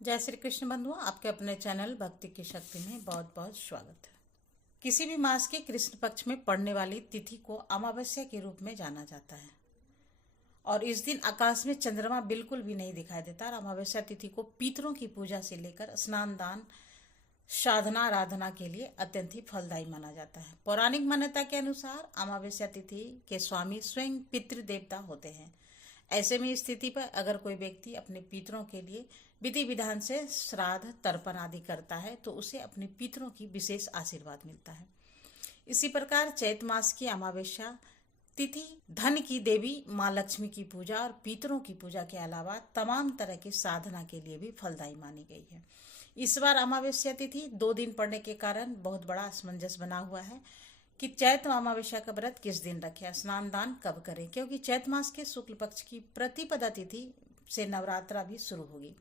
जय श्री कृष्ण बंधुओं, आपके अपने चैनल भक्ति की शक्ति में बहुत बहुत स्वागत है। किसी भी मास के कृष्ण पक्ष में पड़ने वाली तिथि को अमावस्या के रूप में जाना जाता है और इस दिन आकाश में चंद्रमा बिल्कुल भी नहीं दिखाई देता और अमावस्या तिथि को पितरों की पूजा से लेकर स्नान दान साधना आराधना के लिए अत्यंत ही फलदायी माना जाता है। पौराणिक मान्यता के अनुसार अमावस्या तिथि के स्वामी स्वयं पितृ देवता होते हैं। ऐसे में इस स्थिति पर अगर कोई व्यक्ति अपने पितरों के लिए विधि विधान से श्राद्ध तर्पण आदि करता है तो उसे अपने पितरों की विशेष आशीर्वाद मिलता है। इसी प्रकार चैत मास की अमावस्या तिथि धन की देवी माँ लक्ष्मी की पूजा और पितरों की पूजा के अलावा तमाम तरह की साधना के लिए भी फलदायी मानी गई है। इस बार अमावस्या तिथि 2 दिन पड़ने के कारण बहुत बड़ा असमंजस बना हुआ है कि चैत अमावस्या का व्रत किस दिन रखें, स्नान दान कब करें, क्योंकि चैत मास के शुक्ल पक्ष की प्रतिपदा तिथि से नवरात्रा भी शुरू होगी।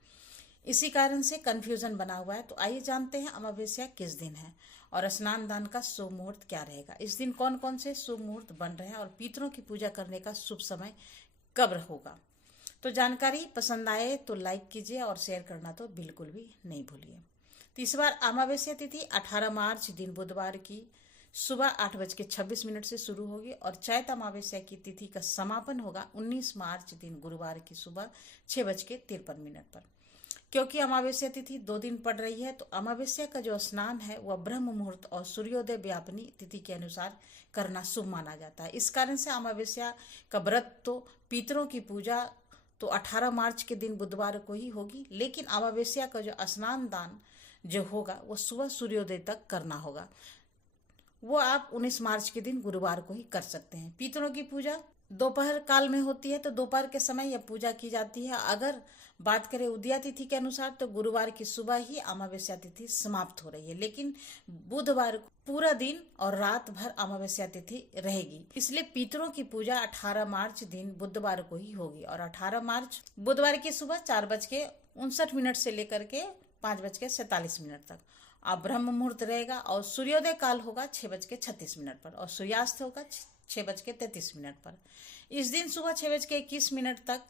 इसी कारण से कंफ्यूजन बना हुआ है। तो आइए जानते हैं अमावस्या किस दिन है और स्नान दान का शुभ मुहूर्त क्या रहेगा। इस दिन कौन कौन से शुभ मुहूर्त बन रहे हैं और पितरों की पूजा करने का शुभ समय कब होगा। तो जानकारी पसंद आए तो लाइक कीजिए और शेयर करना तो बिल्कुल भी नहीं भूलिए। तो इस बार अमावस्या तिथि 18 मार्च दिन बुधवार की सुबह 8:26 से शुरू होगी और चैत अमावस्या की तिथि का समापन होगा 19 मार्च दिन गुरुवार की सुबह 6:53 पर। क्योंकि अमावस्या तिथि 2 दिन पड़ रही है तो अमावस्या का जो स्नान है वह ब्रह्म मुहूर्त और सूर्योदय व्यापनी तिथि के अनुसार करना शुभ माना जाता है। इस कारण से अमावस्या का व्रत तो पितरों की पूजा तो 18 मार्च के दिन बुधवार को ही होगी, लेकिन अमावस्या का जो स्नान दान जो होगा वो सुबह सूर्योदय तक करना होगा। वो आप 19 मार्च के दिन गुरुवार को ही कर सकते हैं। पितरों की पूजा दोपहर काल में होती है तो दोपहर के समय यह पूजा की जाती है। अगर बात करें उदया तिथि के अनुसार तो गुरुवार की सुबह ही अमावस्या तिथि समाप्त हो रही है, लेकिन बुधवार को पूरा दिन और रात भर अमावस्या तिथि रहेगी। इसलिए पितरों की पूजा 18 मार्च दिन बुधवार को ही होगी और 18 मार्च बुधवार की सुबह 4:59 से लेकर के 5:47 तक अब ब्रह्म मुहूर्त रहेगा और सूर्योदय काल होगा 6:36 पर और सूर्यास्त होगा 6:33 पर। इस दिन सुबह 6:21 तक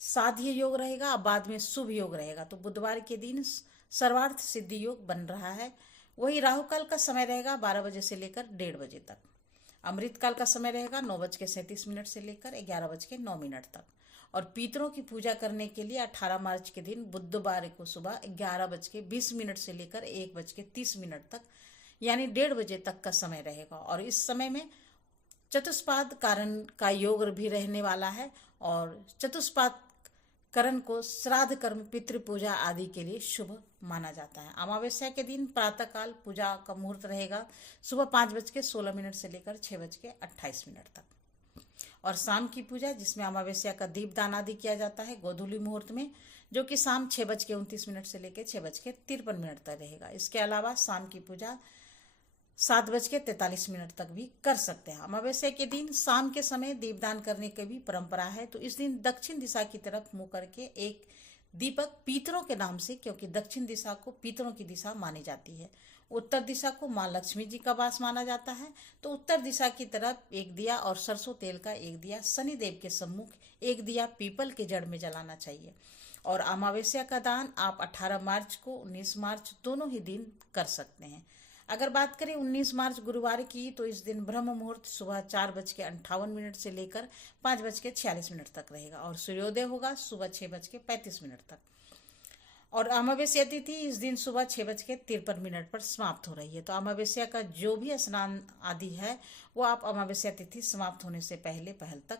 साध्य योग रहेगा और बाद में शुभ योग रहेगा। तो बुधवार के दिन सर्वार्थ सिद्धि योग बन रहा है। वही राहु काल का समय रहेगा 12 बजे से लेकर 1:30 बजे तक। अमृत काल का समय रहेगा 9:37 से लेकर 11:09 तक। और पितरों की पूजा करने के लिए 18 मार्च के दिन बुधवार को सुबह 11:20 से लेकर 1:30 तक यानी 1:30 बजे तक का समय रहेगा। और इस समय में चतुष्पाद कारण का योग भी रहने वाला है और चतुष्पाद करण को श्राद्ध कर्म पितृ पूजा आदि के लिए शुभ माना जाता है। अमावस्या के दिन प्रातःकाल पूजा का मुहूर्त रहेगा सुबह 5:16 से लेकर 6:28 तक और शाम की पूजा जिसमें अमावस्या का दीपदान आदि किया जाता है गोधूली मुहूर्त में, जो कि शाम 6:29 से लेकर 6:53 तक रहेगा। इसके अलावा शाम की पूजा 7:43 तक भी कर सकते हैं। अमावस्या के दिन शाम के समय दीपदान करने की भी परंपरा है। तो इस दिन दक्षिण दिशा की तरफ मुंह करके एक दीपक पितरों के नाम से, क्योंकि दक्षिण दिशा को पितरों की दिशा मानी जाती है, उत्तर दिशा को माँ लक्ष्मी जी का वास माना जाता है, तो उत्तर दिशा की तरफ एक दिया और सरसों तेल का एक दिया शनिदेव के सम्मुख एक दिया पीपल के जड़ में जलाना चाहिए। और अमावस्या का दान आप 18 मार्च को 19 मार्च दोनों ही दिन कर सकते हैं। अगर बात करें 19 मार्च गुरुवार की तो इस दिन ब्रह्म मुहूर्त सुबह 4:58 से लेकर 5:46 तक रहेगा और सूर्योदय होगा सुबह 6:35 तक। और अमावस्या तिथि इस दिन सुबह 6:53 पर समाप्त हो रही है। तो अमावस्या का जो भी स्नान आदि है वो आप अमावस्या तिथि समाप्त होने से पहले तक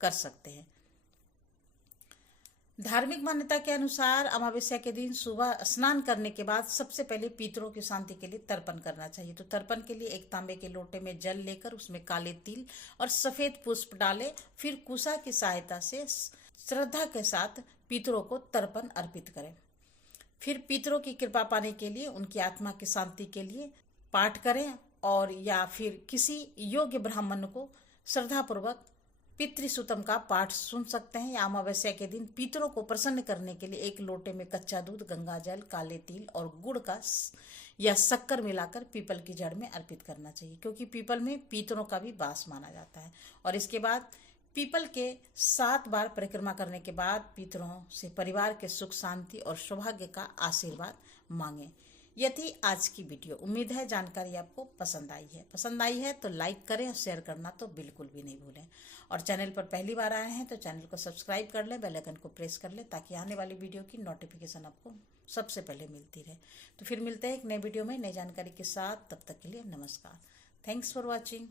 कर सकते हैं। धार्मिक मान्यता के अनुसार अमावस्या के दिन सुबह स्नान करने के बाद सबसे पहले पितरों की शांति के लिए तर्पण करना चाहिए। तो तर्पण के लिए एक तांबे के लोटे में जल लेकर उसमें काले तिल और सफेद पुष्प डालें, फिर कुशा की सहायता से श्रद्धा के साथ पितरों को तर्पण अर्पित करें। फिर पितरों की कृपा पाने के लिए उनकी आत्मा की शांति के लिए पाठ करें और या फिर किसी योग्य ब्राह्मण को श्रद्धापूर्वक पितृसुतम का पाठ सुन सकते हैं। या अमावस्या के दिन पितरों को प्रसन्न करने के लिए एक लोटे में कच्चा दूध, गंगा जल, काले तिल और गुड़ का या शक्कर मिलाकर पीपल की जड़ में अर्पित करना चाहिए, क्योंकि पीपल में पितरों का भी वास माना जाता है। और इसके बाद पीपल के 7 बार परिक्रमा करने के बाद पितरों से परिवार के सुख शांति और सौभाग्य का आशीर्वाद मांगे। यह थी आज की वीडियो। उम्मीद है जानकारी आपको पसंद आई है तो लाइक करें और शेयर करना तो बिल्कुल भी नहीं भूलें। और चैनल पर पहली बार आए हैं तो चैनल को सब्सक्राइब कर लें, बेल आइकन को प्रेस कर लें ताकि आने वाली वीडियो की नोटिफिकेशन आपको सबसे पहले मिलती रहे। तो फिर मिलते हैं एक नए वीडियो में नई जानकारी के साथ। तब तक के लिए नमस्कार। Thanks for watching.